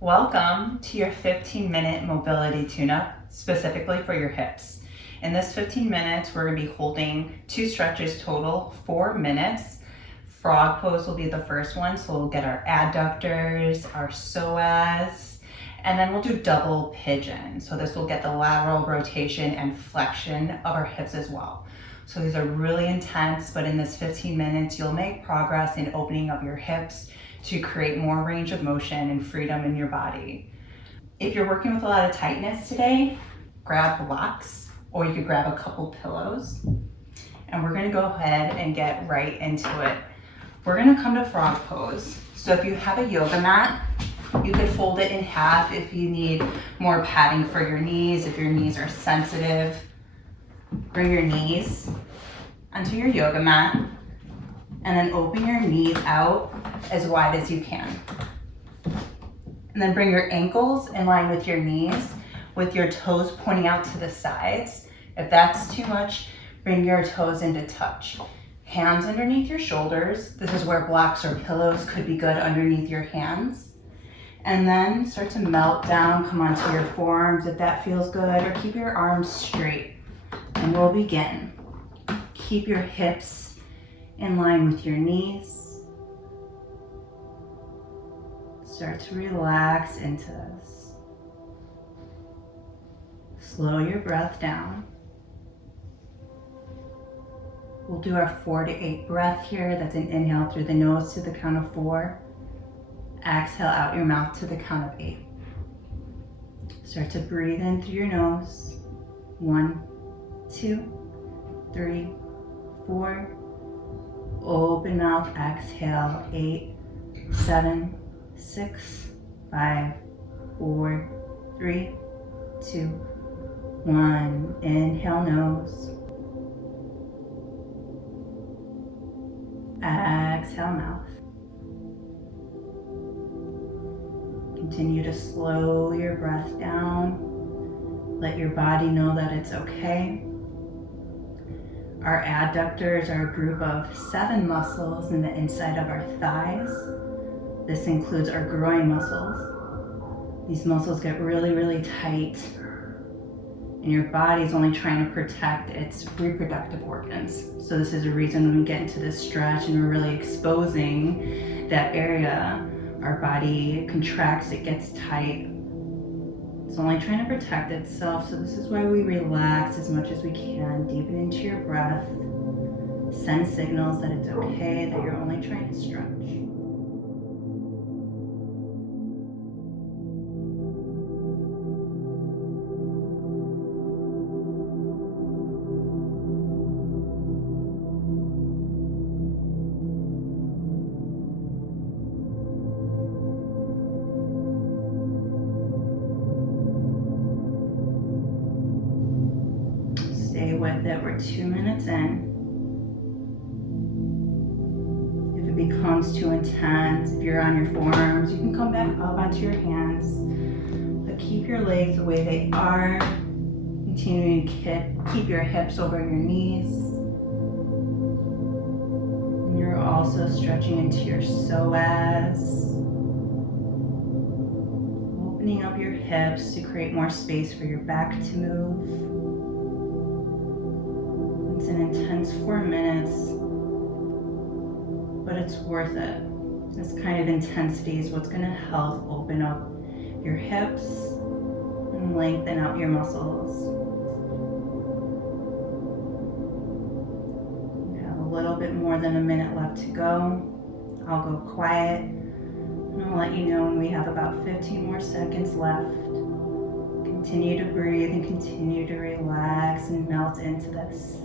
Welcome to your 15-minute mobility tune-up specifically for your hips. In this 15 minutes, we're going to be holding 2 stretches total, 4 minutes. Frog pose will be the first one, so we'll get our adductors, our psoas, and then we'll do double pigeon. So this will get the lateral rotation and flexion of our hips as well. So these are really intense, but in this 15 minutes, you'll make progress in opening up your hips to create more range of motion and freedom in your body. If you're working with a lot of tightness today, grab blocks, or you could grab a couple pillows. And we're gonna go ahead and get right into it. We're gonna come to frog pose. So if you have a yoga mat, you could fold it in half if you need more padding for your knees, if your knees are sensitive. Bring your knees onto your yoga mat and then open your knees out as wide as you can. And then bring your ankles in line with your knees with your toes pointing out to the sides. If that's too much, bring your toes into touch. Hands underneath your shoulders. This is where blocks or pillows could be good underneath your hands. And then start to melt down, come onto your forearms if that feels good, or keep your arms straight. And we'll begin. Keep your hips in line with your knees. Start to relax into this. Slow your breath down. We'll do our 4 to 8 breath here. That's an inhale through the nose to the count of 4. Exhale out your mouth to the count of 8. Start to breathe in through your nose. 1, 2, 3, 4. Open mouth, exhale. 8, 7, 6, 5, 4, 3, 2, 1. Inhale nose. Exhale mouth. Continue to slow your breath down. Let your body know that it's okay. Our adductors are a group of 7 muscles in the inside of our thighs. This includes our groin muscles. These muscles get really, really tight, and your body's only trying to protect its reproductive organs. So this is a reason when we get into this stretch and we're really exposing that area, our body contracts, it gets tight. It's only trying to protect itself, so this is why we relax as much as we can. Deepen into your breath. Send signals that it's okay, that you're only trying to stretch. Stay with it. We're 2 minutes in. If it becomes too intense, if you're on your forearms, you can come back up onto your hands. But keep your legs the way they are. Continue to keep your hips over your knees. And you're also stretching into your psoas. Opening up your hips to create more space for your back to move. It's an intense 4 minutes, but it's worth it. This kind of intensity is what's going to help open up your hips and lengthen out your muscles. We have a little bit more than a minute left to go. I'll go quiet, and I'll let you know when we have about 15 more seconds left. Continue to breathe and continue to relax and melt into this.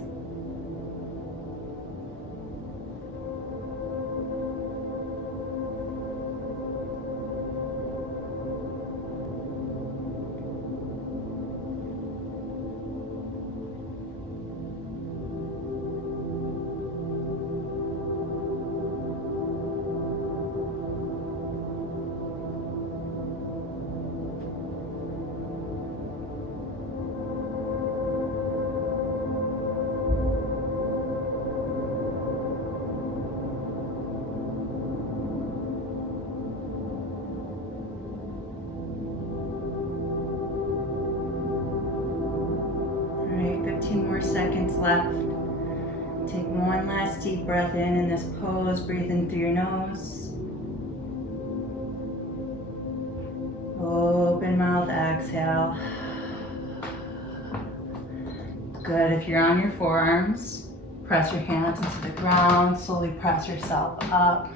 seconds left. Take one last deep breath in this pose. Breathe in through your nose. Open mouth, exhale. Good. If you're on your forearms, press your hands into the ground. Slowly press yourself up.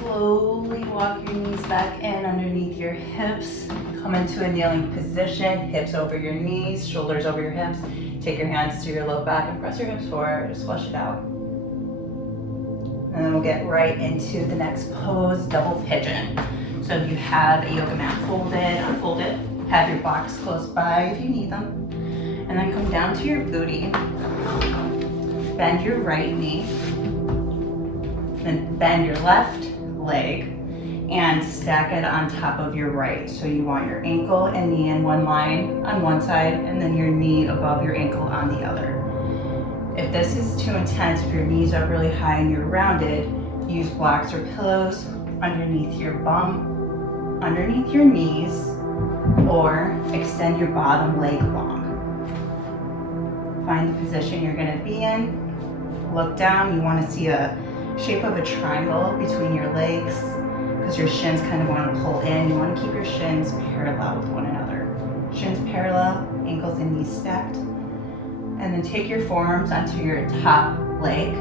Slowly walk your knees back in underneath your hips. Come into a kneeling position. Hips over your knees, shoulders over your hips. Take your hands to your low back and press your hips forward. Just flush it out. And then we'll get right into the next pose, double pigeon. So if you have a yoga mat folded, unfold it. Have your blocks close by if you need them. And then come down to your booty. Bend your right knee. Then bend your left leg and stack it on top of your right. So you want your ankle and knee in one line on one side and then your knee above your ankle on the other. If this is too intense, if your knees are really high and you're rounded, use blocks or pillows underneath your bum, underneath your knees, or extend your bottom leg long. Find the position you're gonna be in. Look down, you wanna see a shape of a triangle between your legs because your shins kind of wanna pull in. You wanna keep your shins parallel with one another. Shins parallel, ankles and knees stacked. And then take your forearms onto your top leg,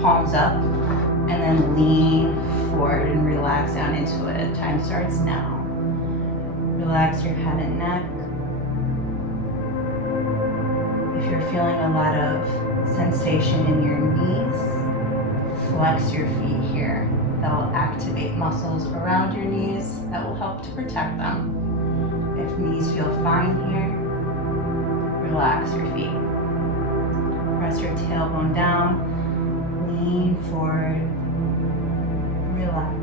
palms up, and then lean forward and relax down into it. Time starts now. Relax your head and neck. If you're feeling a lot of sensation in your knees, flex your feet here. That will activate muscles around your knees that will help to protect them. If knees feel fine here, relax your feet. Press your tailbone down, lean forward, relax.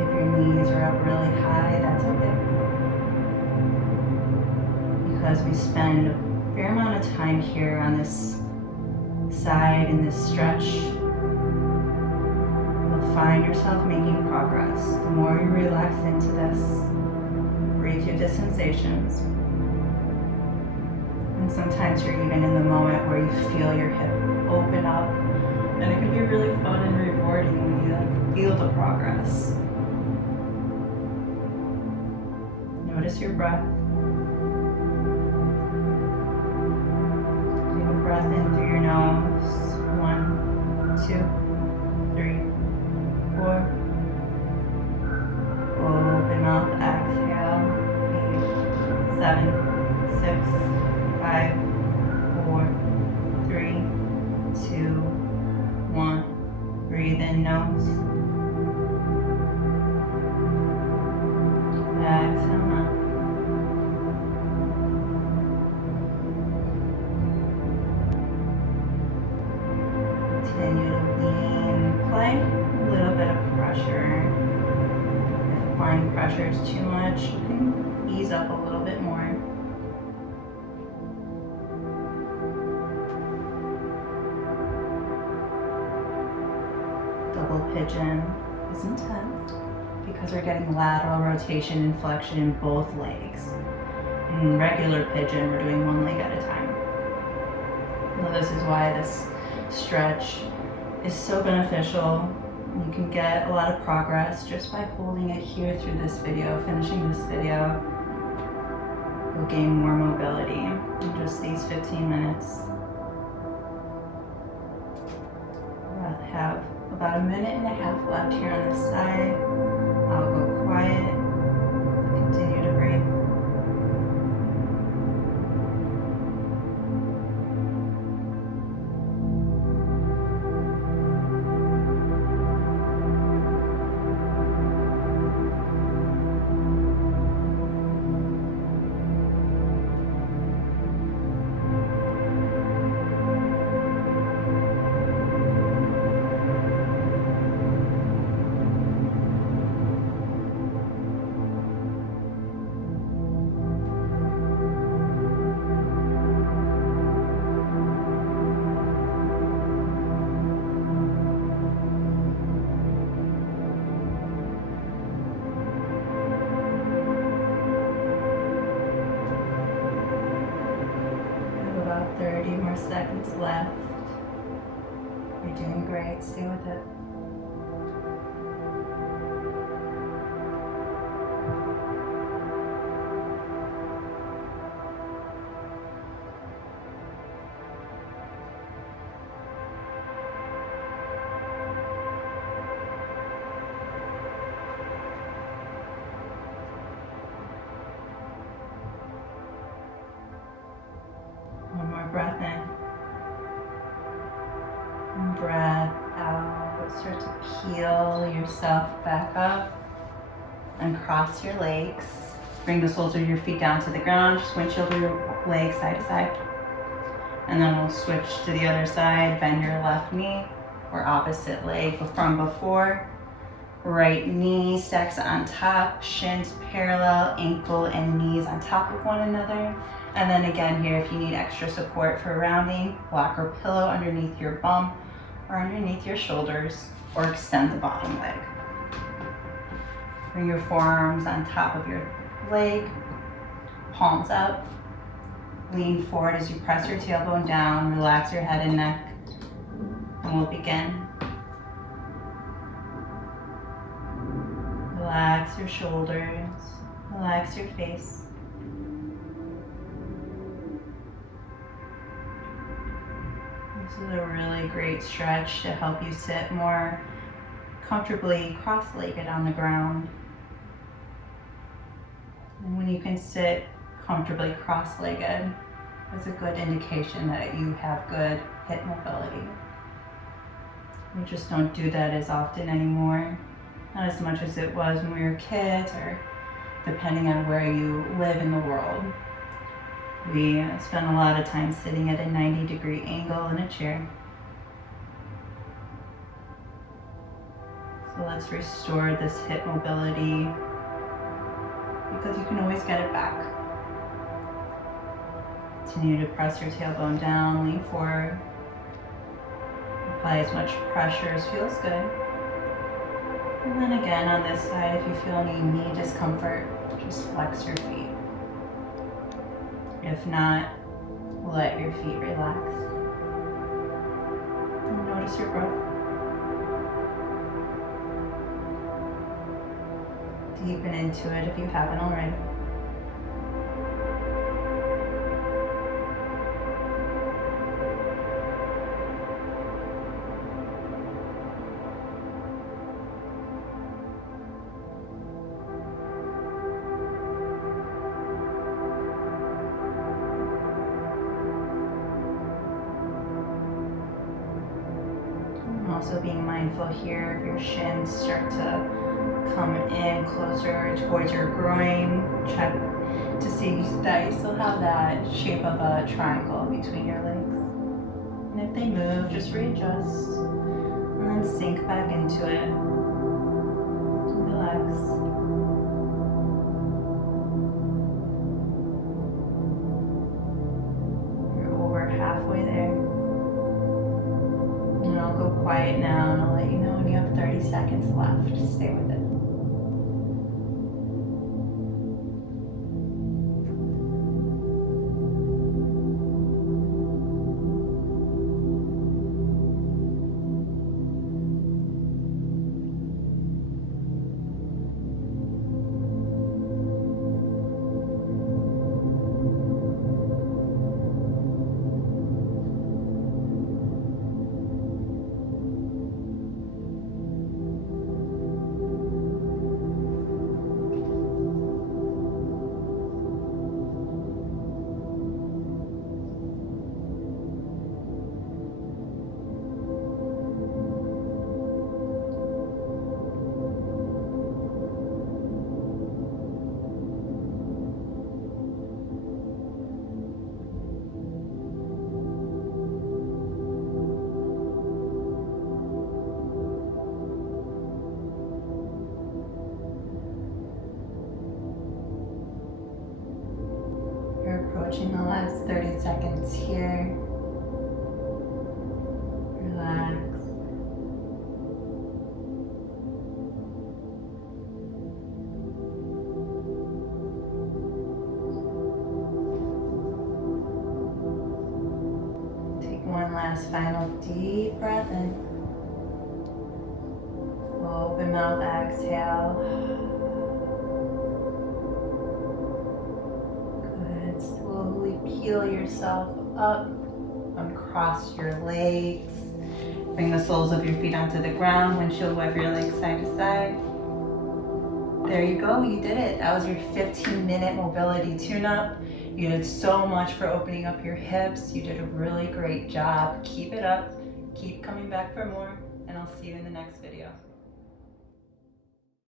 If your knees are up really high, that's okay. Because we spend a fair amount of time here on this side in this stretch, you'll find yourself making progress. The more you relax into this, breathe through the sensations. And sometimes you're even in the moment where you feel your hip open up, and it can be really fun and rewarding when you feel the progress. Notice your breath. Take a breath in through your nose. 1, 2, 3, 4. Open mouth, exhale. 8, 7, 6, 5, 4, 3, 2, 1. Breathe in nose. Exhale out. Continue to lean, play a little bit of pressure. If applying pressure is too much, you can ease up a little bit more. Double pigeon is intense because we're getting lateral rotation and flexion in both legs. In regular pigeon, we're doing one leg at a time. Well, this is why this stretch is so beneficial. You can get a lot of progress just by holding it here through this video, finishing this video. You'll gain more mobility in just these 15 minutes. We'll have about 1.5 minutes left here on this side. I'll go quiet. Continue to breathe. seconds left. You're doing great. Stay with it. One more breath in. And breath out. Start to peel yourself back up and cross your legs. Bring the soles of your feet down to the ground. Just windshield your legs side to side. And then we'll switch to the other side. Bend your left knee or opposite leg from before. Right knee stacks on top, shins parallel, ankle and knees on top of one another. And then again here, if you need extra support for rounding, block or pillow underneath your bum or underneath your shoulders, or extend the bottom leg. Bring your forearms on top of your leg, palms up. Lean forward as you press your tailbone down, relax your head and neck, and we'll begin. Relax your shoulders, relax your face. This is a really great stretch to help you sit more comfortably cross-legged on the ground. And when you can sit comfortably cross-legged, it's a good indication that you have good hip mobility. We just don't do that as often anymore. Not as much as it was when we were kids, or depending on where you live in the world. We spend a lot of time sitting at a 90-degree angle in a chair. So let's restore this hip mobility, because you can always get it back. Continue to press your tailbone down, lean forward. Apply as much pressure as feels good. And then again on this side, if you feel any knee discomfort, just flex your feet. If not, let your feet relax. And notice your breath. Deepen into it if you haven't already. Also being mindful here if your shins start to come in closer towards your groin. Check to see that you still have that shape of a triangle between your legs. And if they move, just readjust and then sink back into it. Relax. You're over halfway there. I'll go quiet now and I'll let you know when you have 30 seconds left. Stay with it. Approaching the last 30 seconds here. Relax. final deep breath in. Open mouth, exhale. Good. Slowly peel yourself up. Uncross your legs. Bring the soles of your feet onto the ground. Windshield wiper your legs side to side. There you go, you did it. That was your 15-minute mobility tune-up. You did so much for opening up your hips. You did a really great job. Keep it up. Keep coming back for more, and I'll see you in the next video.